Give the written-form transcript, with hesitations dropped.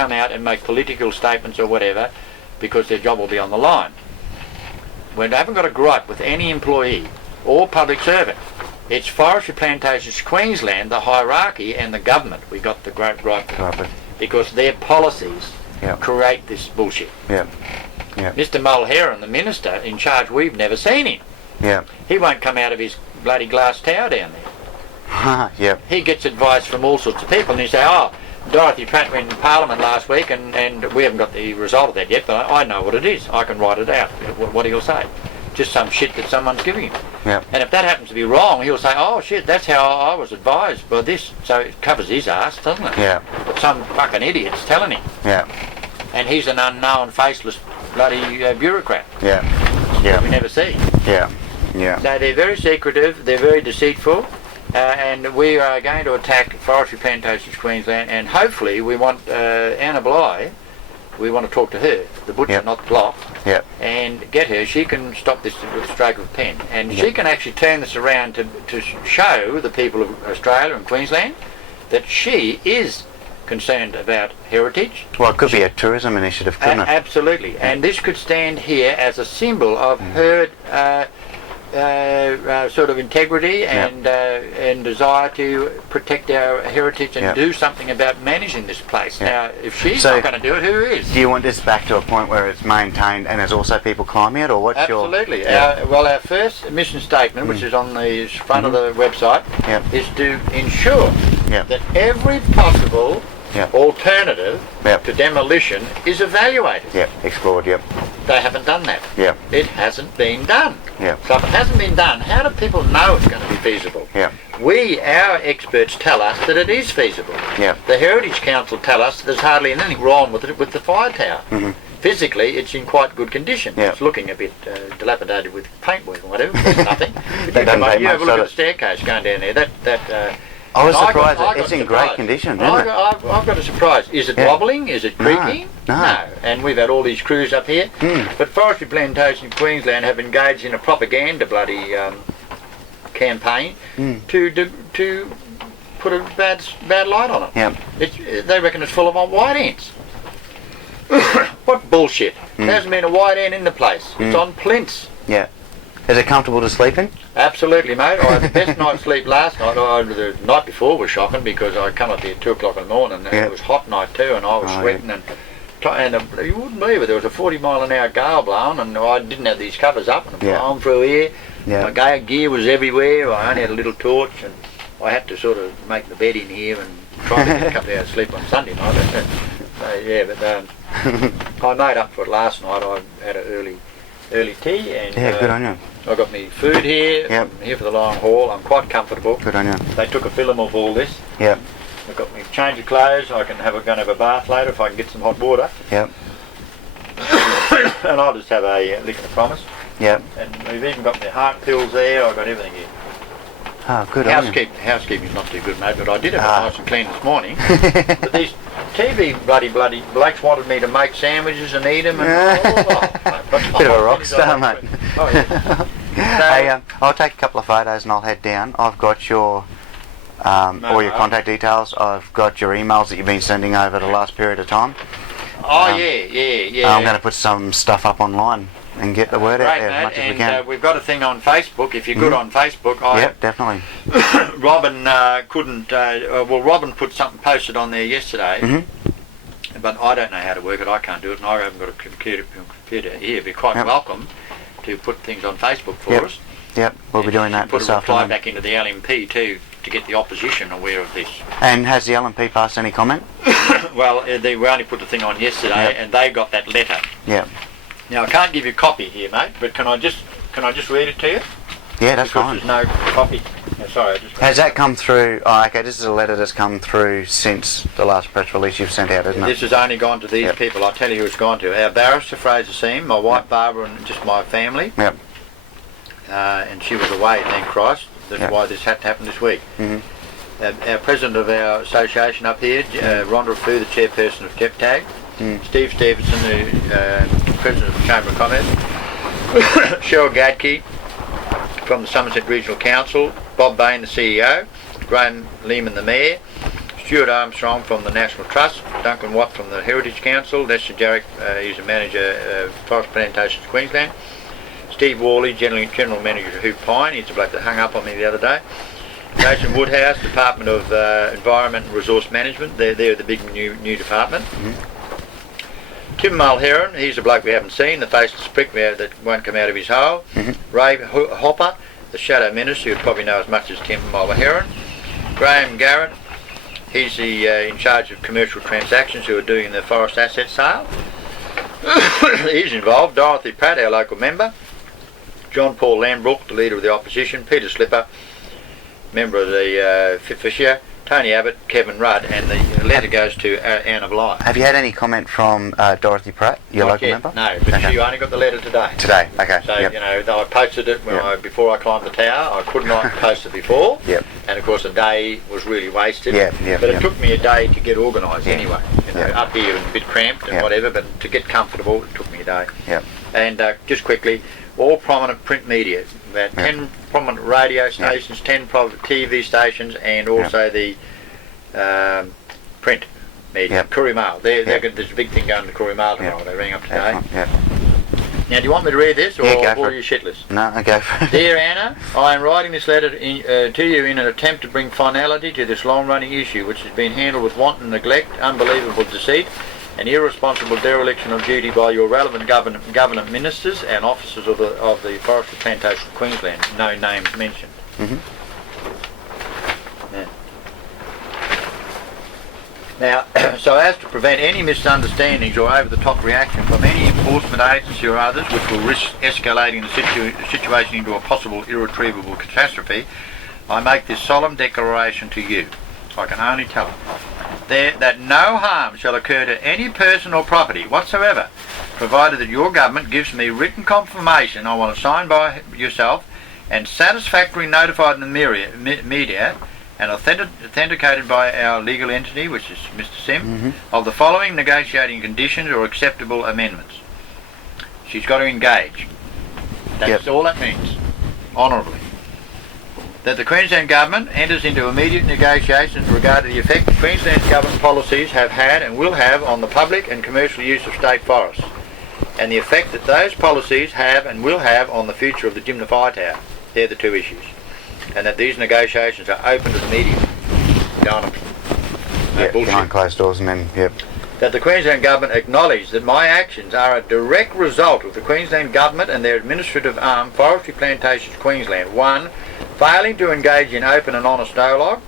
come out and make political statements or whatever because their job will be on the line. We haven't got a gripe with any employee or public servant. It's Forestry Plantations Queensland, the hierarchy, and the government we got the great gripe with, because their policies create this bullshit. Mr Mulheron, the minister in charge, we've never seen him. He won't come out of his bloody glass tower down there. He gets advice from all sorts of people, and he say, oh, Dorothy Pratt went in Parliament last week and we haven't got the result of that yet, but I know what it is. I can write it out, what he'll say. Just some shit that someone's giving him. And if that happens to be wrong, he'll say, oh shit, that's how I was advised by this. So it covers his ass, doesn't it? But some fucking idiot's telling him. And he's an unknown, faceless bloody bureaucrat. We never see. So they're very secretive, they're very deceitful. And we are going to attack Forestry Plantations Queensland, and hopefully we want Anna Bligh, we want to talk to her, the butcher, not the block, and get her. She can stop this with a stroke of a pen, and she can actually turn this around to show the people of Australia and Queensland that she is concerned about heritage. Well, it could be a tourism initiative, couldn't it? Absolutely, and this could stand here as a symbol of her sort of integrity and desire to protect our heritage and do something about managing this place. Now, if she's not going to do it, who is? Do you want this back to a point where it's maintained and there's also people climbing it, or what's Absolutely. Our first mission statement, which is on the front of the website, is to ensure that every possible alternative to demolition is evaluated. Explored, They haven't done that. It hasn't been done. So if it hasn't been done, how do people know it's going to be feasible? Our experts tell us that it is feasible. The Heritage Council tell us there's hardly anything wrong with it with the fire tower. Physically, it's in quite good condition. It's looking a bit dilapidated with paintwork and whatever, but nothing. You have a look at the staircase going down there. I was surprised. It's in great condition, isn't it? I've got a surprise. Is it wobbling? Is it creaking? No. And we've had all these crews up here. But Forestry Plantation Queensland have engaged in a propaganda bloody campaign to put a bad light on it. They reckon it's full of white ants. What bullshit. There hasn't been a white ant in the place. It's on plinths. Is it comfortable to sleep in? Absolutely, mate. I had the best night's sleep last night. The night before was shocking because I come up here at 2 o'clock in the morning and it was a hot night too, and I was sweating and you wouldn't believe it. There was a 40-mile-an-hour gale blowing, and I didn't have these covers up, and I'm blowing through here. My gear was everywhere. I only had a little torch, and I had to sort of make the bed in here and try to get a couple of hours sleep on Sunday night. I made up for it last night. I had an early tea, and good on you. I got me food here. I'm here for the long haul. I'm quite comfortable. Good on you. They took a film of all this. I've got me change of clothes. I can go and have a bath later if I can get some hot water. And I'll just have a lick of the promise. And we've even got the heart pills there. I've got everything here. Good on you. Housekeeping's not too good, mate, but I did have it nice and clean this morning. But these TV bloody blokes wanted me to make sandwiches and eat them and Bit of a rock star, mate. Hey, I'll take a couple of photos and I'll head down. I've got your all your contact details. I've got your emails that you've been sending over the last period of time. I'm going to put some stuff up online and get the word out there as much as we can. We've got a thing on Facebook. If you're good on Facebook, definitely. Robin couldn't. Robin put something posted on there yesterday, but I don't know how to work it. I can't do it, and I haven't got a computer here. It'd be quite welcome to put things on Facebook for us. We'll be doing that this afternoon. Put a reply back into the LNP too, to get the opposition aware of this. And has the LNP passed any comment? Well, we only put the thing on yesterday, and they got that letter. Now I can't give you a copy here, mate, but can I just read it to you? Yeah, that's fine. There's no copy. Sorry, has that come through? Oh, okay, this is a letter that's come through since the last press release you've sent out, isn't it? This has only gone to these people. I'll tell you who it's gone to. Our barrister, Fraser Seam, my wife Barbara, and just my family. And she was away, thank Christ. That's why this had to happen this week. Our president of our association up here, Rhonda Fu, the chairperson of TEPTAG. Steve Stevenson, the president of the Chamber of Commerce. Cheryl Gadke from the Somerset Regional Council. Bob Bain, the CEO. Graham Lehman, the mayor. Stuart Armstrong from the National Trust, Duncan Watt from the Heritage Council, Lester Jarrick, he's a manager of Forest Plantations Queensland, Steve Worley, General Manager of Hoop Pine, he's the bloke that hung up on me the other day, Jason Woodhouse, Department of Environment and Resource Management, they're the big new department. Tim Mulheron, he's a bloke we haven't seen, the faceless prick that won't come out of his hole. Ray Hopper, the Shadow Minister, you'd probably know as much as Tim Mulheron. Graham Garrett, he's in charge of commercial transactions who are doing the forest asset sale. He's involved. Dorothy Pratt, our local member. John Paul Lambrook, the Leader of the Opposition. Peter Slipper, member of the Fisher. Tony Abbott, Kevin Rudd, and the letter goes to Anna Bligh. Have you had any comment from Dorothy Pratt, your Not local yet, member? no, but she only got the letter today. Today, okay. So, you know, I posted it before I climbed the tower. I could not post it before. And of course a day was really wasted. But it took me a day to get organised anyway. You know, up here and a bit cramped and whatever, but to get comfortable it took me a day. And just quickly, all prominent print media, about 10 prominent radio stations, 10 private TV stations, and also the print media, Courier Mail. There's a big thing going to the Courier Mail tomorrow. They rang up today. Now, do you want me to read this, or are you shitless? No, I go for it. Dear Anna, I am writing this letter to you in an attempt to bring finality to this long-running issue, which has been handled with wanton neglect, unbelievable deceit, and irresponsible dereliction of duty by your relevant government ministers and officers of the Forestry Plantation of Queensland. No names mentioned. Now, so as to prevent any misunderstandings or over-the-top reaction from any enforcement agency or others which will risk escalating the situation into a possible irretrievable catastrophe, I make this solemn declaration to you. I can only tell it. That no harm shall occur to any person or property whatsoever, provided that your government gives me written confirmation I want to sign by yourself and satisfactorily notified in the media and authenticated by our legal entity, which is Mr. Sim, of the following negotiating conditions or acceptable amendments. She's got to engage. That's all that means. Honourably. That the Queensland Government enters into immediate negotiations regarding the effect Queensland Government policies have had and will have on the public and commercial use of state forests, and the effect that those policies have and will have on the future of the Jimna Fire Tower. They're the two issues. And that these negotiations are open to the media. No bullshit. Behind closed doors and then, That the Queensland Government acknowledge that my actions are a direct result of the Queensland Government and their administrative arm, Forestry Plantations Queensland. 1. Failing to engage in open and honest dialogue.